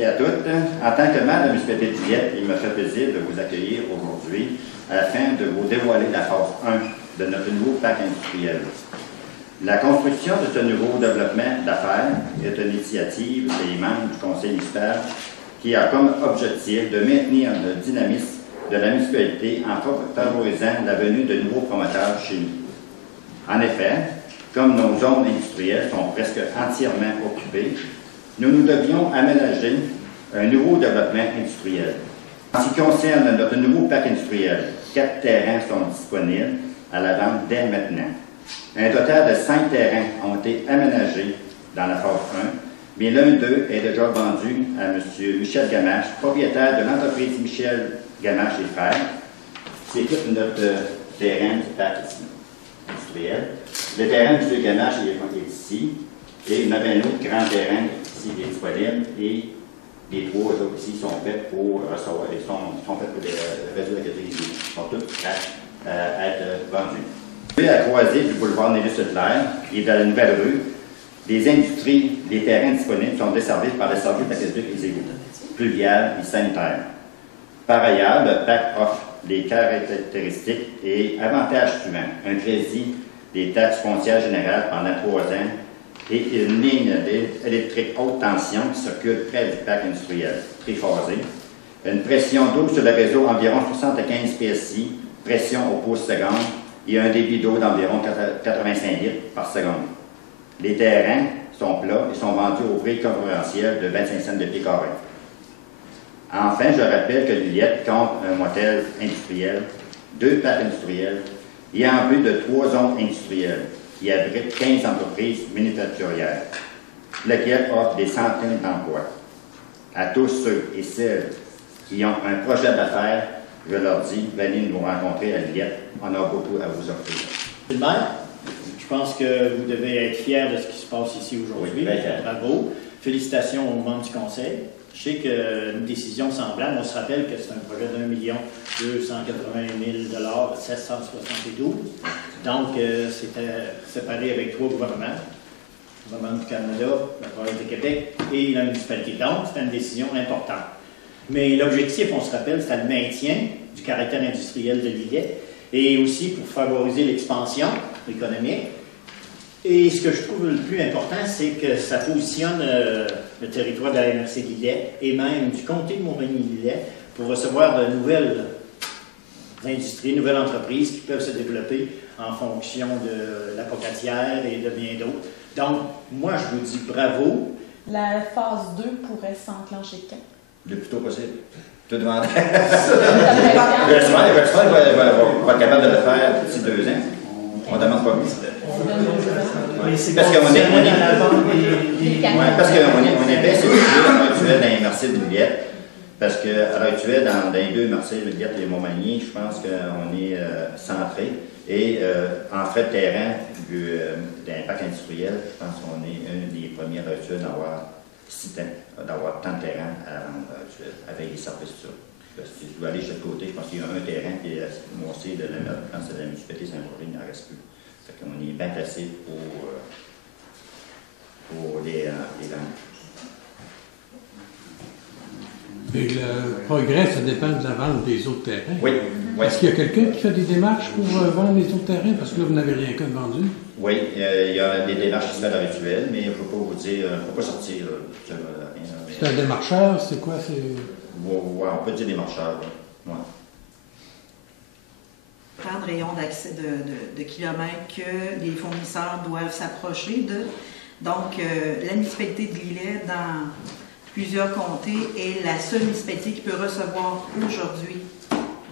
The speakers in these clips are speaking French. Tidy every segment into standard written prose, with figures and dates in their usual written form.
Bonjour à toutes. En tant que maire de la municipalité de Joliette, il me fait plaisir de vous accueillir aujourd'hui afin de vous dévoiler la phase 1 de notre nouveau parc industriel. La construction de ce nouveau développement d'affaires est une initiative des membres du conseil municipal qui a comme objectif de maintenir le dynamisme de la municipalité en favorisant la venue de nouveaux promoteurs chez nous. En effet, comme nos zones industrielles sont presque entièrement occupées, nous devions aménager un nouveau développement industriel. En ce qui concerne notre nouveau parc industriel, 4 terrains sont disponibles à la vente dès maintenant. Un total de 5 terrains ont été aménagés dans la phase 1, mais l'un d'eux est déjà vendu à M. Michel Gamache, propriétaire de l'entreprise Michel Gamache et Frères. C'est tout notre terrain du parc industriel. Le terrain de M. Gamache est ici, et il y a un autre grand terrain ici qui est disponible, et les 3 autres ici sont faits pour recevoir, sont faits pour résoudre la qualité des eaux. Ils sont tous prêts à être vendus. À la croisée du boulevard Nélis-Sutler et de la nouvelle rue, les industries, les terrains disponibles sont desservis par le service d'aqueduc et des égouts, pluvial et sanitaire. Par ailleurs, le parc offre des caractéristiques et avantages suivants: un crédit des taxes foncières générales pendant 3 ans et une ligne électrique haute tension qui circule près du parc industriel, triphasé, une pression d'eau sur le réseau environ 75 PSI, pression au pouce seconde, et un débit d'eau d'environ 85 litres par seconde. Les terrains sont plats et sont vendus au prix concurrentiel de 25 cents de pied carré. Enfin, je rappelle que Joliette compte un motel industriel, 2 parcs industriels et en plus de 3 zones industrielles qui abritent 15 entreprises manufacturières, lesquelles offrent des centaines d'emplois. À tous ceux et celles qui ont un projet d'affaires, je leur dis, venez nous rencontrer à Joliette. On a beaucoup à vous offrir. Monsieur le maire, je pense que vous devez être fier de ce qui se passe ici aujourd'hui. Oui, bravo. Félicitations aux membres du conseil. Je sais qu'une décision semblable, on se rappelle que c'est un projet d'1 280 000 772. Donc, c'était séparé avec 3 gouvernements. Le gouvernement du Canada, la province du Québec et la municipalité. Donc, c'était une décision importante. Mais l'objectif, on se rappelle, c'était le maintien du caractère industriel de Joliette et aussi pour favoriser l'expansion économique. Et ce que je trouve le plus important, c'est que ça positionne le territoire de la MRC Joliette et même du comté de Montmagny-Joliette pour recevoir de nouvelles industries, nouvelles entreprises qui peuvent se développer en fonction de la pocatière et de bien d'autres. Donc, moi, je vous dis bravo. La phase 2 pourrait s'enclencher quand? Le plus tôt possible. Tout demander. J'espère qu'il va être capable de le faire d'ici 2 ans. On ne demande pas plus. Parce qu'on est bien sécurisé à l'heure actuelle dans les marchés de Joliette. Parce qu'à l'heure actuelle, dans les 2 marchés de Joliette et Montmagny, je pense qu'on est centré. Et en frais de terrain d'un parc industriel, je pense qu'on est un des premiers à l'heure actuelle d'avoir tant de terrain à vendre avec les services sur. Parce que je dois aller de chaque côté, je pense qu'il y a un terrain qui est moissé de la municipalité Saint-Roger, il n'en reste plus. Fait qu'on est bien placé pour les ventes. Et le progrès, ça dépend de la vente des autres terrains. Oui. Est-ce qu'il y a quelqu'un qui fait des démarches pour vendre les autres terrains? Parce que là, vous n'avez rien que vendu. Oui, il y a des démarches qui se font à l'heure actuelle, mais je ne peux pas vous dire, il ne faut pas sortir. C'est un démarcheur, c'est quoi? Oui, on peut dire démarcheur, oui. Prendre rayon d'accès de kilomètres que les fournisseurs doivent s'approcher de. Donc, la municipalité de Joliette, dans plusieurs comtés, est la seule municipalité qui peut recevoir aujourd'hui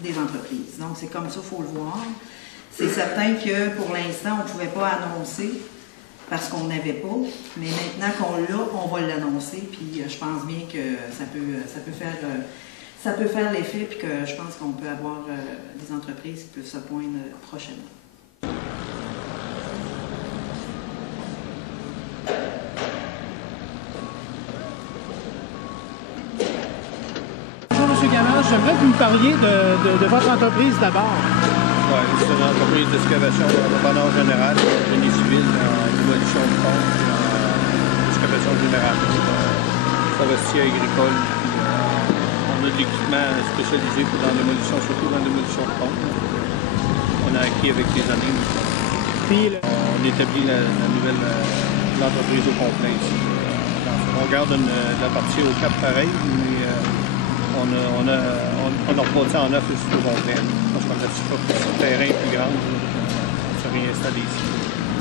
des entreprises. Donc, c'est comme ça, il faut le voir. C'est certain que pour l'instant, on ne pouvait pas annoncer parce qu'on n'avait pas, mais maintenant qu'on l'a, on va l'annoncer, puis je pense bien que ça peut faire l'effet, puis que je pense qu'on peut avoir des entreprises qui peuvent se poindre prochainement. Bonjour M. Gamache, j'aimerais que vous me parliez de votre entreprise d'abord. Oui, c'est une entreprise d'excavation d'indépendance générale, génie civil, en démolition de ponts, en excavation générale. forestier agricole. Puis, on a de l'équipement spécialisé dans la démolition, surtout dans la démolition de ponts. On a acquis avec les années. Puis, On établit l'entreprise au complet ici. On garde la partie au cap pareil, mais on a remonté en neuf ici au complet. Parce qu'on a le terrain plus grand, on s'est réinstallé ici.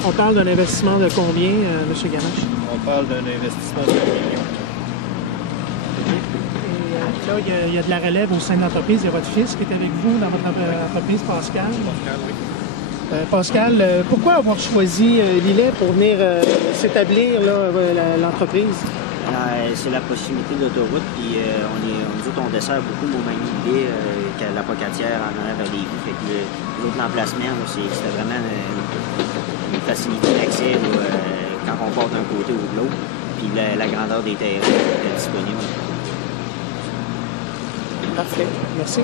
on parle d'un investissement de combien, M. Gamache? On parle d'un investissement de 1 million. Et là, il y a de la relève au sein de l'entreprise. Il y a votre fils qui est avec vous dans votre entreprise, Pascal. Pascal, oui. Pascal, pourquoi avoir choisi Lillet pour venir s'établir l'entreprise? C'est la proximité de l'autoroute, puis nous autres, on dessert beaucoup Montmagny-Lillet, la Pocatière en arrière vers Lévis. Fait que l'autre emplacement, c'était vraiment une facilité d'accès quand on part d'un côté ou de l'autre, puis la grandeur des terrains était disponible. Parfait. Merci.